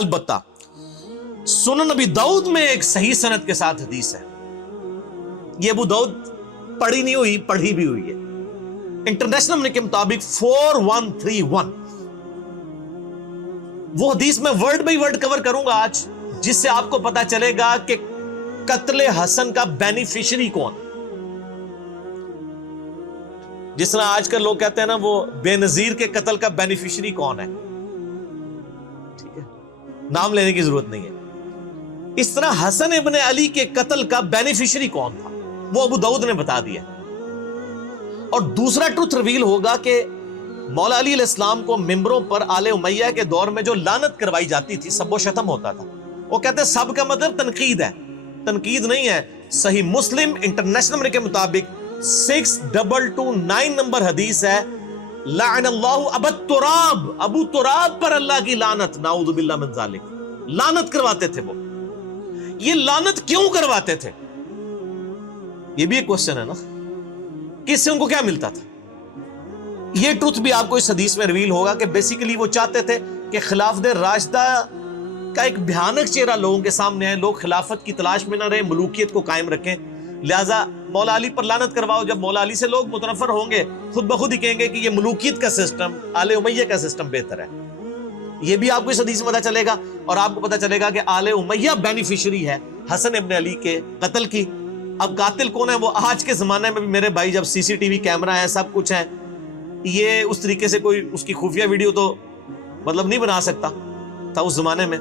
البتہ سنن ابی داؤد میں ایک صحیح سند کے ساتھ حدیث ہے، یہ ابو داؤد پڑھی نہیں ہوئی، پڑھی بھی ہوئی ہے، انٹرنیشنل نمبر کے مطابق 4131۔ وہ حدیث میں ورڈ بائی ورڈ کور کروں گا آج، جس سے آپ کو پتا چلے گا کہ قتل حسن کا بینیفیشری کون۔ جس طرح آج کل لوگ کہتے ہیں نا وہ بے نظیر کے قتل کا بینیفیشری کون ہے، ٹھیک ہے، نام لینے کی ضرورت نہیں ہے، اس طرح حسن ابن علی کے قتل کا بینیفیشری کون تھا وہ ابو داؤد نے بتا دیا۔ اور دوسرا ٹروتھ ریویل ہوگا کہ مولا علی علیہ السلام کو ممبروں پر آل امیہ کے دور میں جو لعنت کروائی جاتی تھی، سب و شتم ہوتا تھا، وہ کہتے ہیں سب کا مطلب تنقید ہے، تنقید نہیں ہے۔ صحیح مسلم انٹرنیشنل نمبر کے مطابق 6229 نمبر حدیث ہے، لعن اللہ ابو تراب، ابو تراب پر اللہ کی لعنت، نعوذ باللہ من ذالک، لعنت کرواتے تھے وہ۔ یہ لعنت کیوں کرواتے تھے؟ یہ بھی ایک کوسچن ہے نا، کس سے ان کو کیا ملتا تھا؟ یہ ٹروتھ بھی آپ کو اس حدیث میں ریویل ہوگا کہ بیسیکلی وہ چاہتے تھے کہ خلافت راشدہ کا ایک بھیانک چہرہ لوگوں کے سامنے ہے، لوگ خلافت کی تلاش میں نہ رہے، ملوکیت کو قائم رکھیں، لہٰذا مولا علی پر لعنت کرواؤ۔ جب مولا علی سے لوگ متنفر ہوں گے، خود بخود ہی کہیں گے کہ یہ ملوکیت کا سسٹم، آل امیہ کا سسٹم بہتر ہے۔ یہ بھی آپ کو اس حدیث میں پتہ چلے گا، اور آپ کو پتہ چلے گا کہ آل امیہ بینیفیشری ہے حسن ابن علی کے قتل کی۔ اب قاتل کون ہے؟ وہ آج کے زمانے میں بھی میرے بھائی جب سی سی ٹی وی کیمرہ ہے، سب کچھ ہے، یہ اس طریقے سے کوئی اس کی خفیہ ویڈیو تو مطلب نہیں بنا سکتا تھا اس زمانے میں۔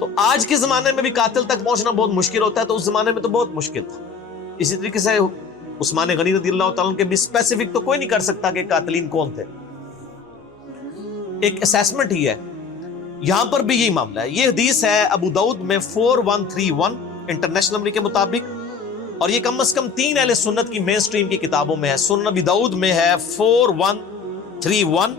تو آج کے زمانے میں بھی قاتل تک پہنچنا بہت مشکل ہوتا ہے، تو اس زمانے میں تو بہت مشکل تھا۔ اسی طریقے سے عثمان غنی رضی اللہ تعالیٰ کے بھی اسپیسیفک تو کوئی نہیں کر سکتا کہ قاتلین کون تھے، ایک اسیسمنٹ ہی ہے۔ یہاں پر بھی یہی معاملہ ہے۔ یہ حدیث ہے ابو داؤد میں 4131 انٹرنیشنل نمبر کے مطابق، اور یہ کم از کم 3 اہل سنت کی مین سٹریم کی کتابوں میں ہے۔ سنن ابی داؤد میں ہے 4131۔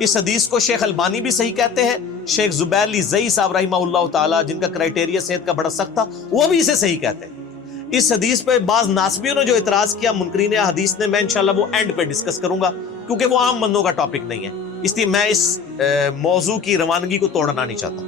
اس حدیث کو شیخ البانی بھی صحیح کہتے ہیں، شیخ زبیر علی زئی صاحب رحمہ اللہ تعالی، جن کا کرائیٹیریا صحت کا بڑا سخت تھا، وہ بھی اسے صحیح کہتے ہیں۔ اس حدیث پہ بعض ناسبیوں نے جو اعتراض کیا منکرین حدیث نے، میں انشاءاللہ وہ اینڈ پہ ڈسکس کروں گا، کیونکہ وہ عام بندوں کا ٹاپک نہیں ہے، اس لیے میں اس موضوع کی روانگی کو توڑنا نہیں چاہتا۔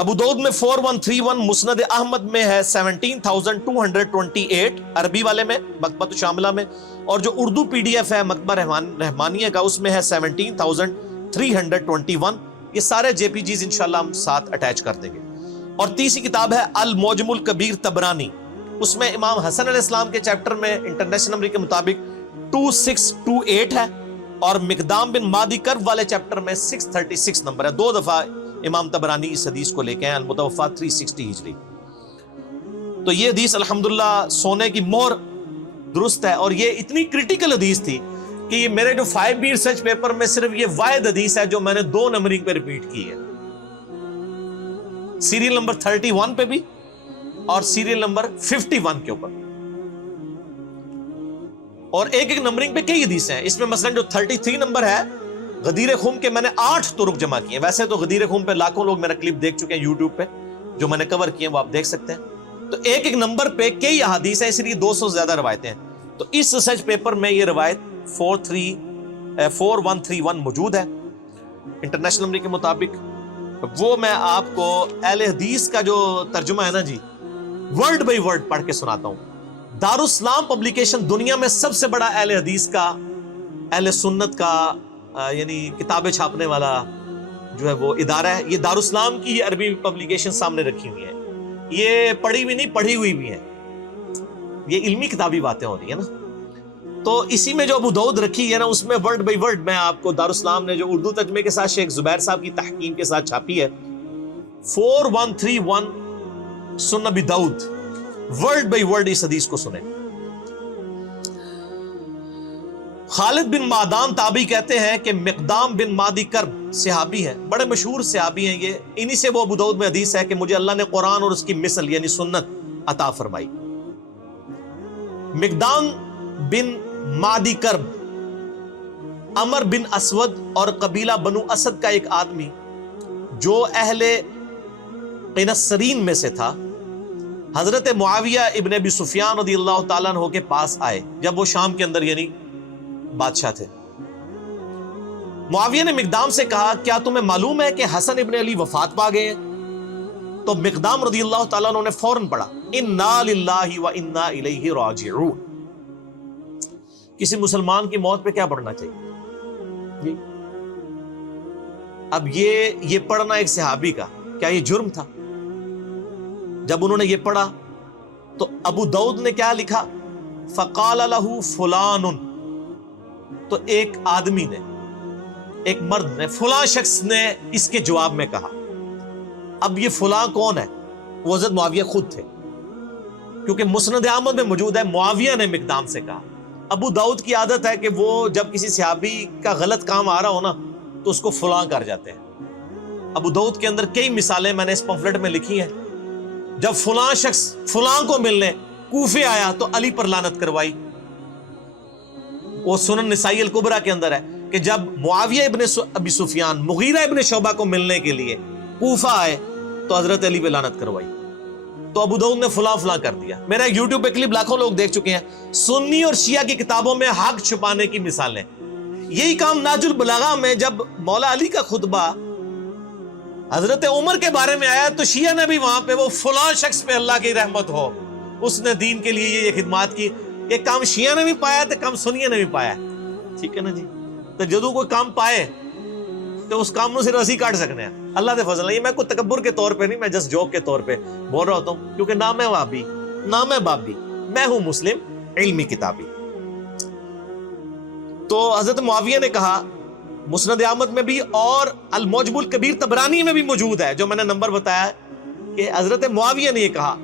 ابو داؤد میں 4131، مسند احمد میں ہے 17228 عربی والے میں، مکتبۃ شاملہ میں، اور جو اردو پی ڈی ایف ہے مکتبہ رحمانیہ کا، اس میں ہے 17321۔ یہ سارے جے پی جیز انشاءاللہ ہم ساتھ اٹیچ کر دیں گے۔ اور تیسری کتاب ہے المعجم الکبیر طبرانی، اس میں امام حسن علیہ السلام کے چیپٹر میں انٹرنیشنل نمبر کے مطابق 2628 ہے، اور مقدام بن مادی کرب والے چیپٹر میں 636 نمبر ہے۔ 2 دفعہ امام طبرانی اس حدیث کو لے کے ہیں، المتوفا 360 ہجری۔ تو یہ حدیث الحمدللہ سونے کی مہر درست ہے، اور یہ اتنی کریٹیکل حدیث تھی کہ یہ میرے جو 5B ریسرچ پیپر میں صرف یہ واحد حدیث ہے جو میں نے 2 نمبرنگ پہ ریپیٹ کی ہے، سیریل نمبر 31 پہ بھی اور سیریل نمبر 51 کے اوپر، اور ایک نمبرنگ پہ کئی حدیثیں ہیں۔ اس میں مثلا جو 33 نمبر ہے غدیر خم کے، میں نے 8 طرق جمع کیے ہیں۔ ویسے تو غدیر خم پہ لاکھوں لوگ میرا کلپ دیکھ چکے ہیں یوٹیوب پہ، جو میں نے کور کیے ہیں وہ آپ دیکھ سکتے ہیں۔ تو ایک نمبر پہ کئی احادیث ہیں، اس لیے 200 سے زیادہ روایتیں ہیں۔ تو اس ریسرچ پیپر میں یہ روایت 4131 موجود ہے انٹرنیشنل نمبر کے مطابق۔ وہ میں آپ کو اہل حدیث کا جو ترجمہ ہے نا جی، ورڈ بائی ورڈ پڑھ کے سناتا ہوں۔ دارالاسلام پبلیکیشن دنیا میں سب سے بڑا اہل حدیث کا، اہل سنت کا یعنی کتابیں چھاپنے والا جو ہے وہ ادارہ ہے۔ یہ دارالاسلام کی عربی پبلیکیشن سامنے رکھی ہوئی ہیں، یہ پڑھی ہوئی نہیں پڑھی ہوئی بھی ہیں، یہ علمی کتابی باتیں ہو رہی ہیں نا۔ تو اسی میں جو ابو داؤد رکھی ہے نا، اس میں ورڈ بائی ورڈ میں آپ کو دارالاسلام نے جو اردو ترجمے کے ساتھ شیخ زبیر صاحب کی تحقیق کے ساتھ چھاپی ہے، 4131 سنن ابی داؤد، ورڈ بائی ورڈ اس حدیث کو سنیں۔ خالد بن معدان تابعی کہتے ہیں کہ مقدام بن مادی کرب صحابی ہیں، بڑے مشہور صحابی ہیں یہ، انہی سے وہ ابو داؤد میں حدیث ہے کہ مجھے اللہ نے قرآن اور اس کی مثل یعنی سنت عطا فرمائی۔ مقدام بن مادی کرب عمر بن اسود اور قبیلہ بنو اسد کا ایک آدمی جو اہل قنسرین میں سے تھا، حضرت معاویہ ابن ابی سفیان رضی اللہ تعالیٰ عنہ کے پاس آئے جب وہ شام کے اندر یعنی بادشاہ تھے۔ معاویہ نے مقدام سے کہا کیا تمہیں معلوم ہے کہ حسن ابن علی وفات پا گئے ہیں؟ تو مقدام رضی اللہ تعالیٰ عنہ نے فوراً پڑھا انا للہ و انا الیہ راجعون. کسی مسلمان کی موت پہ کیا پڑھنا چاہیے جی؟ اب یہ پڑھنا ایک صحابی کا کیا یہ جرم تھا؟ جب انہوں نے یہ پڑھا تو ابو داؤد نے کیا لکھا؟ فقال لہ فلان، تو ایک آدمی نے، ایک مرد نے، فلاں شخص نے اس کے جواب میں کہا. اب یہ فلاں کون ہے؟ وہ حضرت معاویہ خود تھے، کیونکہ مسند احمد میں موجود ہے معاویہ نے مقدام سے کہا. ابو داؤد کی عادت ہے کہ وہ جب کسی صحابی کا غلط کام آ رہا ہو نا تو اس کو فلاں کر جاتے ہیں. ابو داؤد کے اندر کئی مثالیں میں نے اس پمفلٹ میں لکھی ہیں. جب فلاں شخص فلاں کو ملنے کوفے آیا تو علی پر لعنت کروائی. وہ سنن نسائی الکبریٰ کے اندر ہے کہ جب معاویہ ابن ابی سفیان مغیرہ ابن شعبہ کو ملنے کے لیے کوفہ آئے تو حضرت علی پہ لعنت کروائی. تو ابو داؤد نے فلاں فلاں کر دیا. میرا یوٹیوب پہ کلپ لاکھوں لوگ دیکھ چکے ہیں. سنی اور شیعہ کی کتابوں میں حق چھپانے کی مثالیں. یہی کام ناج البلاغہ میں جب مولا علی کا خطبہ حضرت عمر کے بارے میں آیا تو شیعہ نے بھی وہاں پہ وہ فلاں شخص پہ اللہ کی رحمت ہو، اس نے دین کے لیے یہ خدمات کی. یہ کام شیعہ نے بھی پایا تو کام سنیہ نے بھی پایا. ٹھیک ہے نا جی؟ تو جدو کوئی کام پائے تو اس کام نو صرف اسی کاٹ سکنے ہیں. اللہ دے فضل ہے. یہ میں کوئی تکبر کے طور پہ نہیں، میں جسٹ جوک کے طور پہ بول رہا ہوتا ہوں، کیونکہ نہ میں وہابی نہ میں بابی، میں ہوں مسلم علمی کتابی. تو حضرت معاویہ نے کہا، مسند احمد میں بھی اور المعجم الکبیر طبرانی میں بھی موجود ہے جو میں نے نمبر بتایا ہے، کہ حضرت معاویہ نے یہ کہا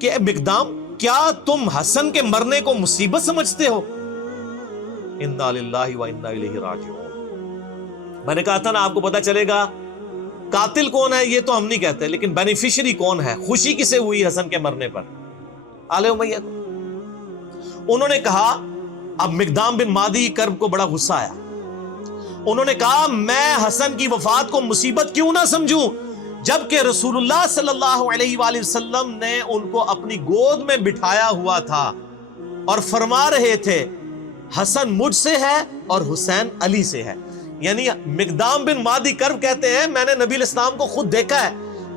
کہ اے مقدام، کیا تم حسن کے مرنے کو مصیبت سمجھتے ہو؟ انا للہ و انا الیہ راجعون. میں نے کہا تھا نا آپ کو پتا چلے گا قاتل کون ہے یہ تو ہم نہیں کہتے، لیکن بینیفیشری کون ہے، خوشی کسے ہوئی حسن کے مرنے پر؟ آل امیہ کو. انہوں نے کہا، اب مقدام بن مادی کرب کو بڑا غصہ آیا. انہوں نے کہا میں حسن کی وفات کو مصیبت کیوں نہ سمجھوں جبکہ رسول اللہ صلی اللہ علیہ وآلہ وسلم نے ان کو اپنی گود میں بٹھایا ہوا تھا اور فرما رہے تھے حسن مجھ سے ہے اور حسین علی سے ہے. یعنی مقدام بن مادی کرب کہتے ہیں میں نے نبی علیہ السلام کو خود دیکھا ہے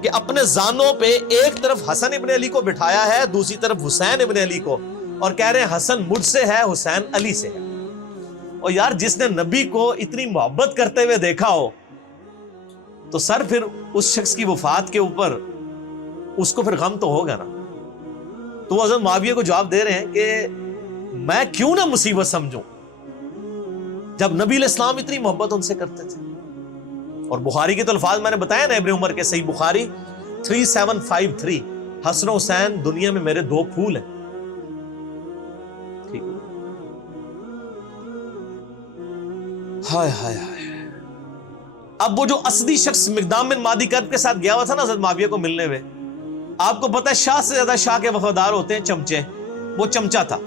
کہ اپنے زانوں پہ ایک طرف حسن ابن علی کو بٹھایا ہے، دوسری طرف حسین ابن علی کو، اور کہہ رہے ہیں حسن مجھ سے ہے حسین علی سے ہے. اور یار جس نے نبی کو اتنی محبت کرتے ہوئے دیکھا ہو تو سر پھر اس شخص کی وفات کے اوپر اس کو پھر غم تو ہوگا نا. تو وہ حضرت معاویہ کو جواب دے رہے ہیں کہ میں کیوں نہ مصیبت سمجھوں جب نبی علیہ السلام اتنی محبت ان سے کرتے تھے. اور بخاری کے تو الفاظ میں نے بتایا نا، ابن عمر کے صحیح بخاری 3753، حسن و حسین دنیا میں میرے دو پھول ہیں. ٹھیک. ہائے ہائے ہائے. اب وہ جو اسدی شخص مقدام بن مادی کرب کے ساتھ گیا ہوا تھا نا حضرت معاویہ کو ملنے میں، آپ کو پتہ ہے شاہ سے زیادہ شاہ کے وفادار ہوتے ہیں چمچے. وہ چمچا تھا.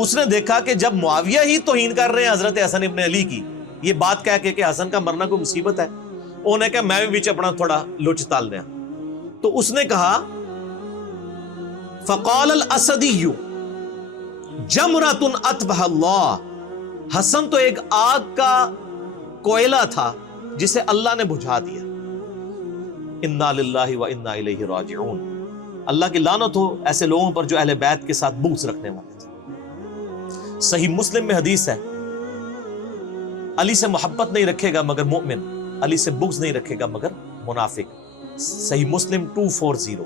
اس نے دیکھا کہ جب معاویہ ہی توہین کر رہے ہیں حضرت حسن ابن علی کی، یہ بات کہہ کے کہ حسن کا مرنا کوئی مصیبت ہے، انہوں نے کہا میں بھی بیچ اپنا تھوڑا لچ تال دیا. تو اس نے کہا فقال الاسدی جمرۃ اتبہ اللہ، حسن تو ایک آگ کا کوئلہ تھا جسے اللہ نے بجھا دیا. انا للہ و انا الیہ راجعون. اللہ کی لعنت ہو ایسے لوگوں پر جو اہل بیت کے ساتھ بغض رکھنے والے تھے. صحیح مسلم میں حدیث ہے، علی سے محبت نہیں رکھے گا مگر مومن، علی سے بغض نہیں رکھے گا مگر منافق. صحیح مسلم 240.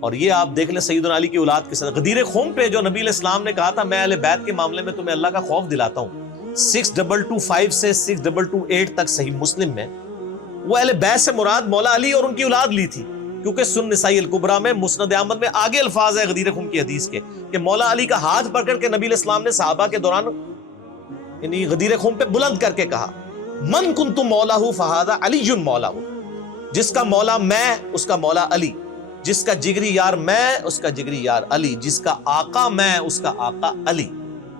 اور یہ آپ دیکھ لیں سیدنا علی کی اولاد کے ساتھ غدیر خم پہ جو نبی علیہ السلام نے کہا تھا میں اہل بیت کے معاملے میں تمہیں اللہ کا خوف دلاتا ہوں، 6225 سے 6228 تک صحیح مسلم میں وہ اہل بیت سے مراد مولا علی اور ان کی اولاد لی تھی، کیونکہ سنن نسائی الکبریٰ میں مسند احمد میں آگے الفاظ ہے غدیر خم کی حدیث کے کہ مولا علی کا ہاتھ پکڑ کے نبی علیہ السلام نے صحابہ کے دوران یعنی غدیر خم پہ بلند کر کے کہا من کنت مولا فہذا علی مولا، جس کا مولا میں اس کا مولا علی، جس کا جگری یار میں اس کا جگری یار علی، جس کا آقا میں اس کا آقا علی.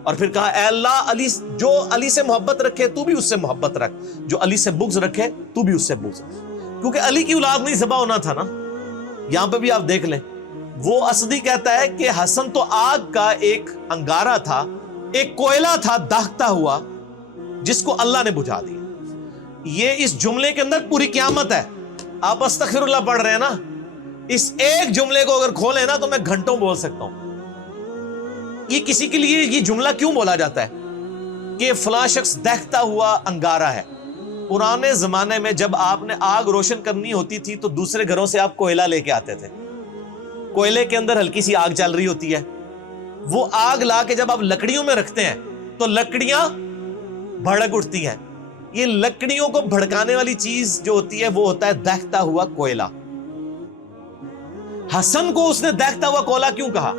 اور پھر کہا اے اللہ علی جو علی سے محبت رکھے تو بھی اس سے محبت رکھ، جو علی سے بغض رکھے تو بھی اس سے بغض رکھ. کیونکہ علی کی اولاد نہیں ذبح ہونا تھا نا. یہاں پہ بھی آپ دیکھ لیں وہ اسدی کہتا ہے کہ حسن تو آگ کا ایک انگارہ تھا، ایک کوئلہ تھا داغتا ہوا جس کو اللہ نے بجھا دیا. یہ اس جملے کے اندر پوری قیامت ہے. آپ استغفر اللہ پڑھ رہے ہیں نا, اس ایک جملے کو اگر کھولیں نا تو میں گھنٹوں بول سکتا ہوں. یہ کسی کے لیے یہ جملہ کیوں بولا جاتا ہے کہ فلاں شخص دہتا ہوا انگارہ ہے؟ پرانے زمانے میں جب آپ نے آگ روشن کرنی ہوتی تھی تو دوسرے گھروں سے آپ کوئلہ لے کے آتے تھے. کوئلے کے اندر ہلکی سی آگ چل رہی ہوتی ہے, وہ آگ لا کے جب آپ لکڑیوں میں رکھتے ہیں تو لکڑیاں بھڑک اٹھتی ہیں. یہ لکڑیوں کو بھڑکانے والی چیز جو ہوتی ہے وہ ہوتا ہے دہتا ہوا کوئلہ. حسن کو اس نے دہتا ہوا کوئلہ کیوں کہا؟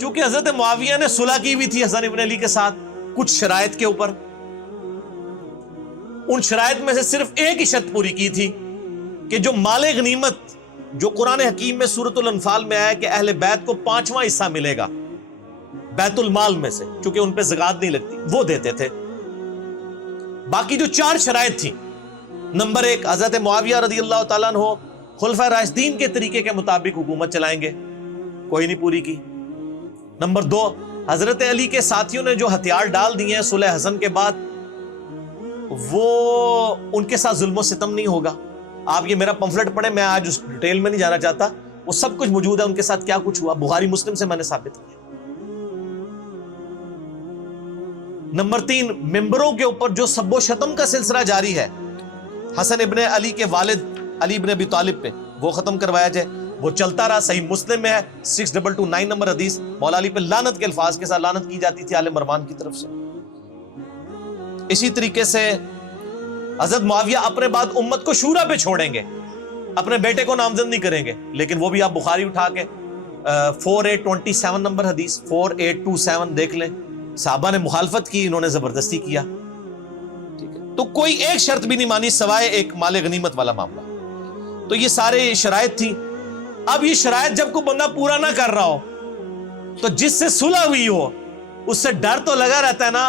چونکہ حضرت معاویہ نے صلح کی ہوئی تھی حسن ابن علی کے ساتھ کچھ شرائط کے اوپر. ان شرائط میں سے صرف ایک ہی شرط پوری کی تھی کہ جو مال غنیمت جو قرآن حکیم میں سورۃ الانفال میں آیا کہ اہل بیت کو 5واں حصہ ملے گا بیت المال میں سے, چونکہ ان پہ زکات نہیں لگتی, وہ دیتے تھے. باقی جو 4 شرائط تھی, نمبر 1 حضرت معاویہ رضی اللہ تعالیٰ عنہ خلفائے راشدین کے طریقے کے مطابق حکومت چلائیں گے, کوئی نہیں پوری کی. نمبر 2 حضرت علی کے ساتھیوں نے جو ہتھیار ڈال دیے ہیں صلح حسن کے بعد, وہ ان کے ساتھ ظلم و ستم نہیں ہوگا. آپ یہ میرا پمفلٹ پڑھیں, میں آج اس ڈیٹیل میں نہیں جانا چاہتا, وہ سب کچھ موجود ہے ان کے ساتھ کیا کچھ ہوا, بخاری مسلم سے میں نے ثابت کیا. نمبر 3 ممبروں کے اوپر جو سب و شتم کا سلسلہ جاری ہے حسن ابن علی کے والد علی ابن ابی طالب پہ, وہ ختم کروایا جائے. وہ چلتا رہا, صحیح مسلم میں ہے 6229 نمبر حدیث. مولا علی پہ لعنت کے الفاظ کے ساتھ لعنت کی جاتی تھی آل مروان کی طرف سے. اسی طریقے سے حضرت معاویہ اپنے بعد امت کو شورا پہ چھوڑیں گے, اپنے بیٹے کو نامزد نہیں کریں گے. لیکن وہ بھی آپ بخاری اٹھا کے 4827 نمبر حدیث 4827 دیکھ لیں, صحابہ نے مخالفت کی, انہوں نے زبردستی کیا. ٹھیک ہے, تو کوئی ایک شرط بھی نہیں مانی سوائے ایک مال غنیمت والا معاملہ. تو یہ سارے شرائط تھی. اب یہ شرائط جب کوئی بندہ پورا نہ کر رہا ہو تو جس سے صلح ہوئی ہو اس سے ڈر تو لگا رہتا ہے نا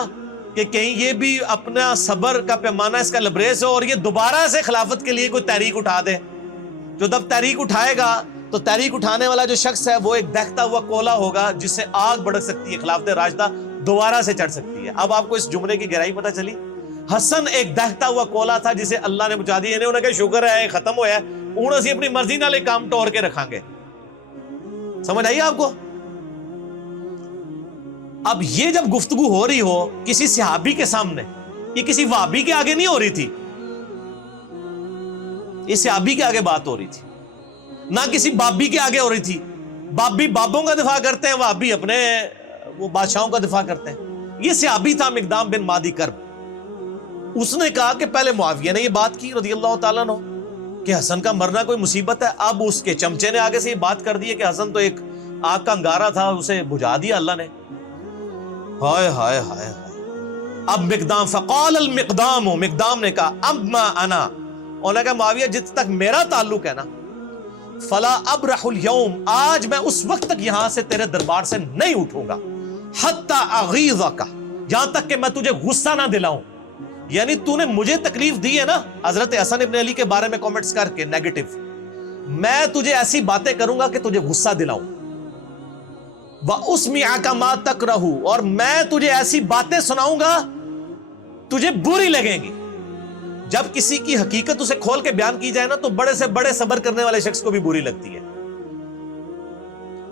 کہ کہیں یہ بھی اپنا صبر کا پیمانہ اس کا لبریز ہو اور یہ دوبارہ سے خلافت کے لیے کوئی تحریک اٹھا دے. جو جب تحریک اٹھائے گا تو تحریک اٹھانے والا جو شخص ہے وہ ایک دہتا ہوا کوئلہ ہوگا جس سے آگ بھڑک سکتی ہے, خلافت راشدہ دوبارہ سے چڑھ سکتی ہے. اب آپ کو اس جملے کی گہرائی پتہ چلی. حسن ایک دہتا ہوا کوئلہ تھا جسے اللہ نے بجھا دیا. انہوں نے کہا شکر ہے ختم ہوا ہے, انہوں سے اپنی مرضی نال کام ٹور کے رکھاں گے. سمجھ آئیے آپ کو؟ اب یہ جب گفتگو ہو رہی ہو کسی صحابی کے سامنے, یہ کسی وہابی کے آگے نہیں ہو رہی تھی, یہ صحابی کے آگے بات ہو رہی تھی, نہ کسی بابی کے آگے ہو رہی تھی. بابی بابوں کا دفاع کرتے ہیں, وہابی اپنے وہ بادشاہوں کا دفاع کرتے ہیں. یہ صحابی تھا مقدام بن مادی کرب. اس نے کہا کہ پہلے معاویہ نے یہ بات کی رضی اللہ تعالیٰ عنہ کہ حسن کا مرنا کوئی مصیبت ہے. اب اس کے چمچے نے آگے سے یہ بات کر دی ہے کہ حسن تو ایک آگ کا انگارہ تھا, اسے بجھا دیا اللہ نے. ہائے ہائے ہائے. اب مقدام فقال المقدام, مقدام نے کہا اما انا, انہوں نے کہا معاویہ جت تک میرا تعلق ہے نا, فلا ابرح اليوم, آج میں اس وقت تک یہاں سے تیرے دربار سے نہیں اٹھوں گا, حتی اغیظک, یہاں تک کہ میں تجھے غصہ نہ دلاؤں. یعنی تو نے مجھے تکلیف دی ہے نا حضرت حسن ابن علی کے بارے میں کامنٹس کر کے نیگیٹو, میں تجھے ایسی باتیں کروں گا کہ تجھے غصہ دلاؤں. وَأُسْمِعَكَ مَا تَكْرَهُ, اور میں تجھے ایسی باتیں سناؤں گا تجھے بری لگیں گی. جب کسی کی حقیقت اسے کھول کے بیان کی جائے نا تو بڑے سے بڑے صبر کرنے والے شخص کو بھی بری لگتی ہے.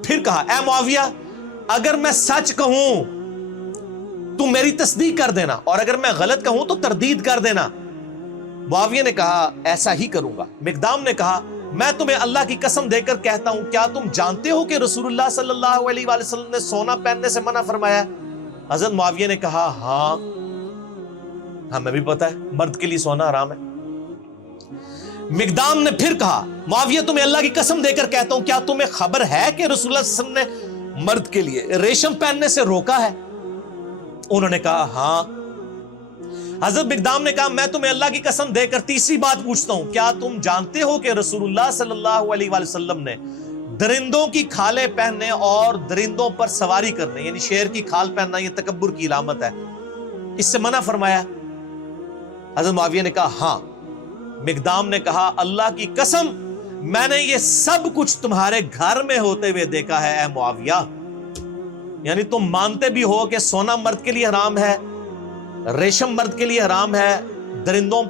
پھر کہا اے معاویہ اگر میں سچ کہوں تو میری تصدیق کر دینا, اور اگر میں غلط کہوں تو تردید کر دینا. معاویہ نے کہا ایسا ہی کروں گا. مقدام نے کہا میں تمہیں اللہ کی قسم دے کر کہتا ہوں, کیا تم جانتے ہو کہ رسول اللہ صلی اللہ علیہ وآلہ وسلم نے سونا پہننے سے منع فرمایا؟ حضرت معاویہ نے کہا ہاں ہمیں بھی پتا ہے مرد کے لیے سونا حرام ہے. مقدام نے پھر کہا معاویہ تمہیں اللہ کی قسم دے کر کہتا ہوں, کیا تمہیں خبر ہے کہ رسول اللہ صلی اللہ علیہ وسلم نے مرد کے لیے ریشم پہننے سے روکا ہے؟ انہوں نے کہا ہاں. حضرت مقدام نے کہا میں تمہیں اللہ کی قسم دے کر تیسری بات پوچھتا ہوں, کیا تم جانتے ہو کہ رسول اللہ صلی اللہ علیہ وآلہ وسلم نے درندوں کی کھالیں پہننے اور درندوں پر سواری کرنے, یعنی شیر کی کھال پہننا یہ تکبر کی علامت ہے, اس سے منع فرمایا؟ حضرت معاویہ نے کہا ہاں. مقدام نے کہا اللہ کی قسم میں نے یہ سب کچھ تمہارے گھر میں ہوتے ہوئے دیکھا ہے اے معاویہ. یعنی تم مانتے بھی ہو کہ سونا مرد کے لیے حرام ہے، ریشم مرد کے لیے حرام ہے، درندوں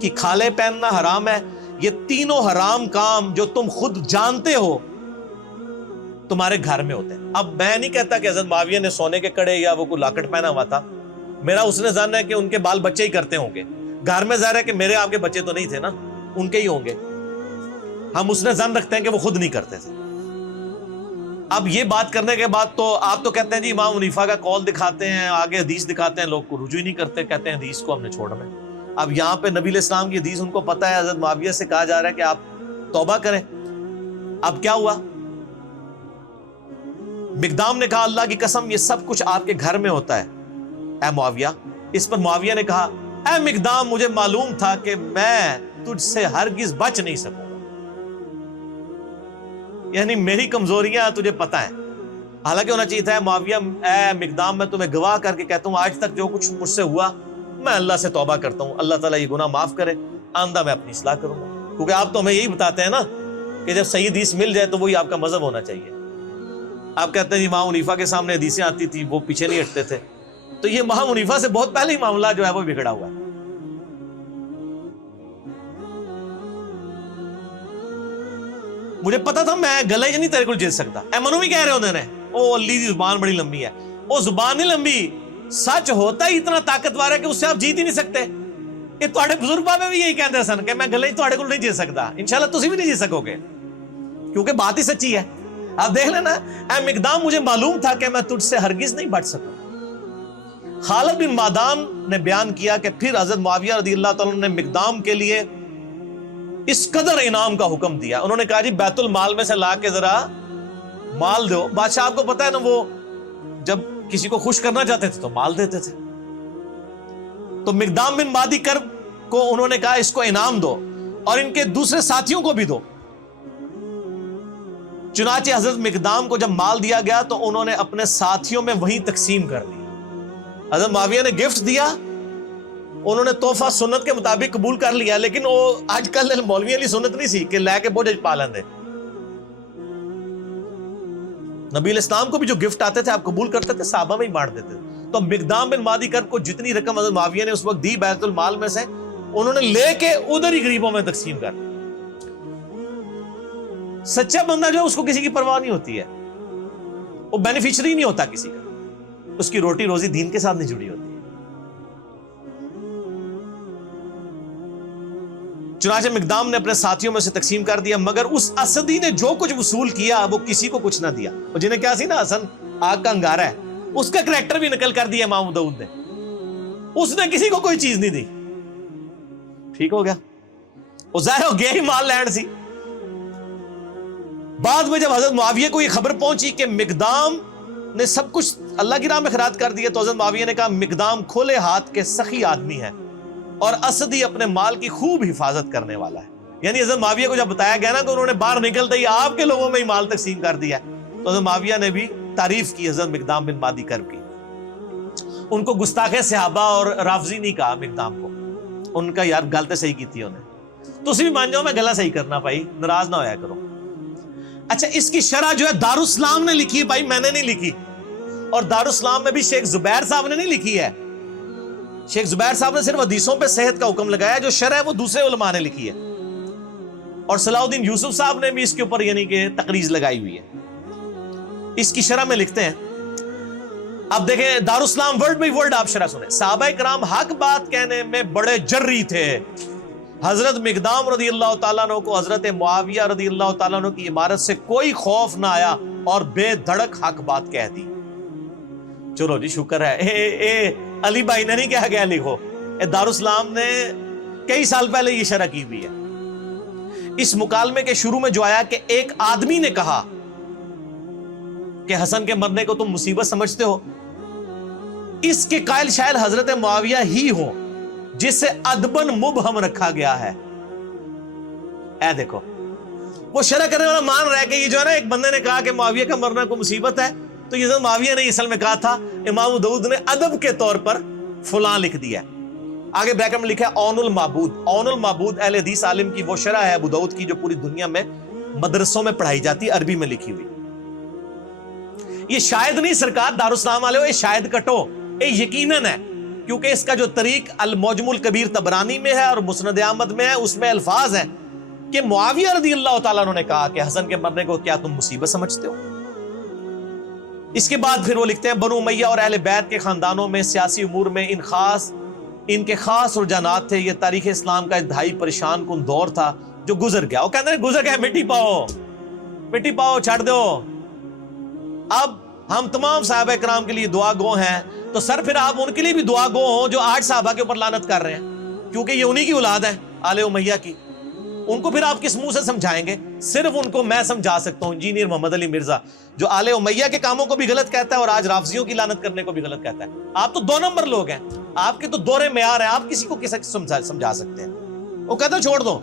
کی کھالیں پہننا حرام ہے، یہ تینوں حرام کام جو تم خود جانتے ہو تمہارے گھر میں ہوتے ہیں۔ اب میں نہیں کہتا کہ حضرت معاویہ نے سونے کے کڑے یا وہ کوئی لاکٹ پہنا ہوا تھا، میرا اس نے ظن ہے کہ ان کے بال بچے ہی کرتے ہوں گے، گھر میں ظاہر ہے کہ میرے آپ کے بچے تو نہیں تھے نا، ان کے ہی ہوں گے، ہم اس نے ظن رکھتے ہیں کہ وہ خود نہیں کرتے تھے۔ اب یہ بات کرنے کے بعد تو آپ تو کہتے ہیں جی امام حنیفہ کا قول دکھاتے ہیں، آگے حدیث دکھاتے ہیں، لوگ کو رجوع ہی نہیں کرتے، کہتے ہیں حدیث کو ہم نے چھوڑنا ہے۔ اب یہاں پہ نبی علیہ السلام کی حدیث ان کو پتہ ہے، حضرت معاویہ سے کہا جا رہا ہے کہ آپ توبہ کریں۔ اب کیا ہوا؟ مقدام نے کہا اللہ کی قسم یہ سب کچھ آپ کے گھر میں ہوتا ہے اے معاویہ۔ اس پر معاویہ نے کہا اے مقدام مجھے معلوم تھا کہ میں تجھ سے ہرگز بچ نہیں سکوں، یعنی میری کمزوریاں تجھے پتہ ہیں۔ حالانکہ ہونا چاہیے تھا اے معاویہ، اے مقدام میں تمہیں گواہ کر کے کہتا ہوں آج تک جو کچھ مجھ سے ہوا میں اللہ سے توبہ کرتا ہوں، اللہ تعالیٰ یہ گناہ معاف کرے، آئندہ میں اپنی اصلاح کروں گا۔ کیونکہ آپ تو ہمیں یہی بتاتے ہیں نا کہ جب صحیح حدیث مل جائے تو وہی آپ کا مذہب ہونا چاہیے۔ آپ کہتے ہیں جی امام حنیفہ کے سامنے حدیثیں آتی تھی وہ پیچھے نہیں ہٹتے تھے، تو یہ امام حنیفہ سے بہت پہلے ہی معاملہ جو ہے وہ بگڑا ہوا ہے۔ مجھے پتا تھا میں گلے نہیں تیرے کو جیت سکتا، اے منو بھی کہہ رہے ہوتے ہیں او علی دی زبان بڑی لمبی ہے، وہ زبان نہیں لمبی، سچ ہوتا ہی اتنا طاقتور ہے کہ اس سے آپ جیت ہی نہیں سکتے۔ یہ تھوڑے بزرگ بابے بھی یہی کہتے سن کہ میں گلے تھوڑے کو نہیں جیت سکتا، انشاءاللہ تسی بھی نہیں جیت سکو گے کیونکہ بات ہی سچی ہے۔ آپ دیکھ لینا اے مقدام مجھے معلوم تھا کہ میں تجھ سے ہرگز نہیں بچ سکوں۔ خالد بن معدان نے بیان کیا کہ پھر حضرت معاویہ رضی اللہ تعالیٰ نے مقدام کے لیے اس قدر انعام کا حکم دیا، انہوں نے کہا جی بیت المال میں سے لا کے ذرا مال دو۔ بادشاہ آپ کو پتا ہے نا وہ جب کسی کو خوش کرنا چاہتے تھے تو مال دیتے تھے، تو مقدام بن مادی کرب کو انہوں نے کہا اس کو انعام دو اور ان کے دوسرے ساتھیوں کو بھی دو۔ چنانچہ حضرت مقدام کو جب مال دیا گیا تو انہوں نے اپنے ساتھیوں میں وہیں تقسیم کر دیا۔ حضرت معاویہ نے گفٹ دیا، انہوں نے تحفہ سنت کے مطابق قبول کر لیا، لیکن وہ آج کل مولویوں کی سنت نہیں سی کہ لے کے بوجھ پا لیندے۔ نبی علیہ السلام کو بھی جو گفٹ آتے تھے آپ قبول کرتے تھے، صحابہ میں ہی بانٹ دیتے تھے۔ تو مقدام بن مادی کرب کو جتنی رقم حضرت معاویہ نے اس وقت دی بیت المال میں سے، انہوں نے لے کے ادھر ہی غریبوں میں تقسیم کر دی۔ سچا بندہ جو ہے اس کو کسی کی پرواہ نہیں ہوتی ہے، وہ بینیفیشری نہیں ہوتا کسی کا، اس کی روٹی روزی دین کے ساتھ نہیں جڑی ہوتی ہے۔ چنانچہ مقدام نے اپنے ساتھیوں میں سے تقسیم کر دیا، مگر اس اسدی نے جو کچھ وصول کیا وہ کسی کو کچھ نہ دیا۔ اور جنہیں کیا سی نا حسن آگ کا انگارہ ہے، اس کا کریکٹر بھی نقل کر دیا امام داؤد نے، اس نے کسی کو کوئی چیز نہیں دی۔ ٹھیک ہو گیا، وہ ظاہر ہو گیا ہی مال لینڈ سی۔ بعد میں جب حضرت معاویہ کو یہ خبر پہنچی کہ مقدام نے سب کچھ اللہ کی راہ میں خیرات کر دیا، تو حضرت معاویہ نے کہا مقدام کھلے ہاتھ کے سخی آدمی ہے اور اسدی اپنے مال کی خوب حفاظت کرنے والا ہے۔ یعنی حضرت معاویہ کو جب بتایا گیا نا کہ انہوں نے باہر نکلتے ہی آپ کے لوگوں میں ہی مال تقسیم کر دیا، تو حضرت معاویہ نے بھی تعریف کی حضرت مقدام بن مادی کرب کی، ان کو گستاخ صحابہ اور رافضی نہیں کہا مقدام کو، ان کا یار گل تو صحیح کی تھی انہیں، تو اسی بھی مان جاؤ میں گلا صحیح کرنا بھائی، ناراض نہ ہویا کرو۔ اچھا اس کی شرح جو ہے دارالاسلام نے لکھی ہے بھائی، میں نے نہیں لکھی، اور دارالاسلام میں بھی شیخ زبیر صاحب نے نہیں لکھی ہے۔ شیخ زبیر صاحب نے صرف حدیثوں پہ صحت کا حکم لگایا، جو شرح ہے وہ دوسرے علماء نے لکھی ہے، اور صلاح الدین یوسف صاحب نے بھی اس کے اوپر یعنی کہ تقریض لگائی ہوئی ہے۔ اس کی شرح میں لکھتے ہیں، اب دیکھیں دارالاسلام ورڈ بائی ورڈ آپ شرح سنیں۔ صحابہ کرام حق بات کہنے میں بڑے جرری تھے، حضرت مقدام رضی اللہ تعالیٰ عنہ کو حضرت معاویہ رضی اللہ تعالیٰ عنہ کی عمارت سے کوئی خوف نہ آیا اور بے دھڑک حق بات کہہ دی۔ چلو جی شکر ہے، اے علی بھائی نے نہیں کہا گیا لکھو، دارالاسلام نے کئی سال پہلے یہ شرح کی ہوئی ہے۔ اس مکالمے کے شروع میں جو آیا کہ ایک آدمی نے کہا کہ حسن کے مرنے کو تم مصیبت سمجھتے ہو، اس کے قائل شاید حضرت معاویہ ہی ہو جسے ادبن مبہم رکھا گیا ہے۔ اے دیکھو وہ شرح کرنے والا مان رہا ہے کہ یہ جو ہے نا ایک بندے نے کہا کہ معاویہ کا مرنا کو مصیبت ہے، تو یہ معاویہ نے اصل میں کہا تھا، امام داؤد نے ادب کے طور پر فلاں لکھ دیا ہے۔ آگے بریکٹ میں لکھا ہے اون المعبود۔ اون المعبود اہل حدیث عالم کی وہ شرح ہے ابو داؤد کی جو پوری دنیا میں مدرسوں میں پڑھائی جاتی، عربی میں لکھی ہوئی۔ یہ شاید نہیں سرکار دارالسلام والے ہو، یہ شاید کٹو، یہ یقیناً ہے، کیونکہ اس کا جو طریق المعجم الکبیر طبرانی میں ہے اور مسند احمد میں ہے، اس میں الفاظ ہیں کہ معاویہ رضی اللہ تعالیٰ عنہ نے کہا کہ حسن کے مرنے کو کیا تم مصیبت سمجھتے ہو؟ اس کے بعد پھر وہ لکھتے ہیں بنو امیہ اور اہل بیت کے خاندانوں میں سیاسی امور میں ان کے خاص رجحانات تھے. یہ تاریخ اسلام کا انتہائی پریشان کن دور تھا جو گزر گیا. وہ کہتے ہیں گزر گیا، مٹی پاؤ چھڑ دو. اب ہم تمام صحابہ کرام کے لیے دعا گو ہیں، تو سر پھر آپ ان کے لیے بھی دعا گو ہوں جو آج صحابہ کے اوپر لعنت کر رہے ہیں، کیونکہ یہ انہی کی اولاد ہے آل امیہ کی. ان کو پھر آپ کس منہ سے سمجھائیں گے؟ صرف ان کو میں سمجھا سکتا ہوں، انجینئر محمد علی مرزا، جو آل امیہ کے کاموں کو بھی غلط کہتا ہے اور آج رافضیوں کی لعنت کرنے کو بھی غلط کہتا ہے. آپ تو 2 نمبر لوگ ہیں، آپ کے تو دورے معیار ہیں، آپ کسی کو سمجھا سکتے ہیں؟ وہ کہتا چھوڑ دو.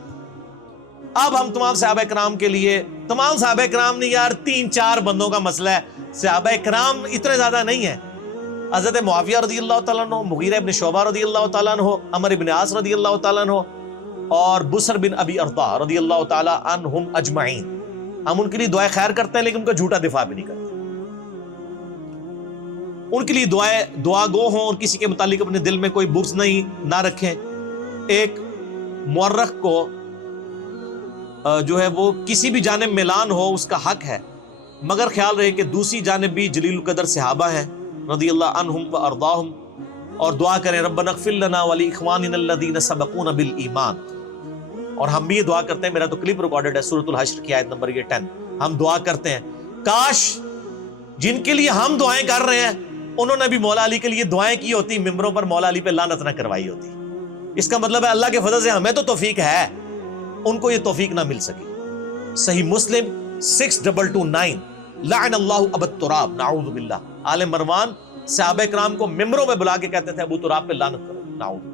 اب ہم تمام صحابہ کرام کے لیے، تمام صحابہ کرام نہیں یار، 3-4 بندوں کا مسئلہ ہے. صحابہ کرام اتنے زیادہ نہیں ہیں. حضرت معاویہ رضی اللہ تعالیٰ عنہ، مغیرہ ابن شعبہ رضی اللہ تعالیٰ عنہ، عمر ابن عاص رضی اللہ تعالیٰ عنہ، اور بسر بن ابی ارطا رضی اللہ تعالیٰ عنہم اجمعین. ہم ان کے لیے دعائیں خیر کرتے ہیں لیکن ان کا جھوٹا دفاع بھی نہیں کرتے. ان کے لیے دعا گو ہوں اور کسی کے متعلق اپنے دل میں کوئی بغض نہ رکھیں. ایک مورخ کو جو ہے وہ کسی بھی جانب میلان ہو اس کا حق ہے، مگر خیال رہے کہ دوسری جانب بھی جلیل القدر صحابہ ہیں رضی اللہ عنہم و ارضاہم، اور دعا کریں ربنا اغفر لنا ولاخواننا الذین سبقونا بالایمان. اور ہم بھی یہ دعا کرتے ہیں، میرا تو کلپ ریکارڈڈ ہے سورۃ الحشر کی آیت نمبر 10. ہم دعا کرتے ہیں کاش جن کے لیے ہم دعائیں کر رہے ہیں انہوں نے بھی مولا علی کے لیے دعائیں کی ہوتی، ممبروں پر مولا علی پہ لعنت نہ کروائی ہوتی. اس کا مطلب ہے اللہ کے فضل سے ہمیں تو توفیق ہے، ان کو یہ توفیق نہ مل سکی. صحیح مسلم 6229 لعن اللہ ابا التراب نعوذ باللہ. آل مروان صحابہ کرام کو ممبروں میں بلا کے کہتے تھے ابو تراب پہ لعنت کرو، نعوذ باللہ.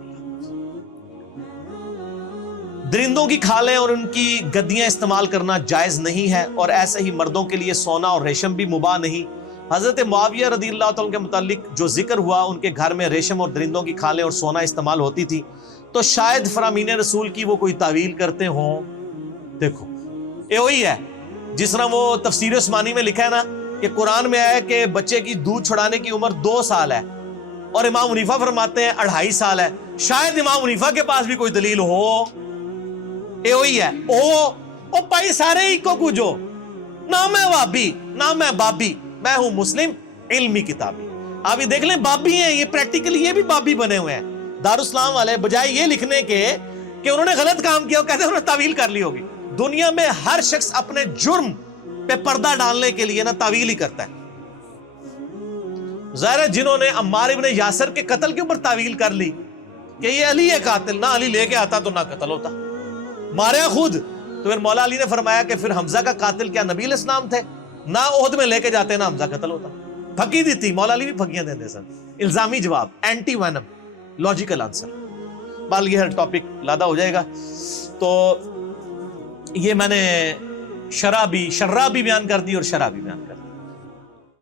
درندوں کی کھالیں اور ان کی گدیاں استعمال کرنا جائز نہیں ہے، اور ایسے ہی مردوں کے لیے سونا اور ریشم بھی مباح نہیں. حضرت معاویہ رضی اللہ تعالیٰ کے متعلق جو ذکر ہوا، ان کے گھر میں ریشم اور درندوں کی کھالیں اور سونا استعمال ہوتی تھی، تو شاید فرامین رسول کی وہ کوئی تعویل کرتے ہوں. دیکھو یہ وہی ہے جس طرح وہ تفسیر عثمانی میں لکھا ہے نا کہ قرآن میں ہے کہ بچے کی دودھ چھڑانے کی عمر 2 سال ہے، اور امام حنیفہ فرماتے ہیں 2.5 سال ہے. شاید امام حنیفہ کے پاس بھی کوئی دلیل ہو. یہ وہی ہے او پائی سارے ہی کو کچھو، نہ میں وابی نہ میں بابی، میں ہوں مسلم علمی کتابی. آپ یہ دیکھ لیں بابی ہیں، یہ پریکٹیکلی یہ بھی بابی بنے ہوئے ہیں. دارالاسلام والے بجائے یہ لکھنے کے کہ انہوں نے غلط کام کیا، وہ کہتے ہیں انہوں نے تعویل کر لی ہوگی. دنیا میں ہر شخص اپنے جرم پہ پردہ ڈالنے کے لیے نا تعویل ہی کرتا ہے. ظاہر ہے جنہوں نے عمار ابن یاسر کے قتل کے اوپر تعویل کر لی کہ یہ علی ہے قاتل، نہ علی لے کے آتا تو نہ قتل ہوتا، ماریا خود. تو پھر مولا علی نے فرمایا کہ پھر حمزہ کا قاتل کیا نبی علیہ السلام تھے؟ نہ عہد میں لے کے جاتے نہ حمزہ قتل ہوتا. پھکی دی تھی، مولا علی بھی پھکیاں دیتے سن. الزامی جواب، اینٹی وینم، لاجیکل آنسر. بال یہ ہر ٹاپک لادہ ہو جائے گا. تو یہ میں نے شرح بھی بیان کر دی اور شرح بھی بیان کر دی.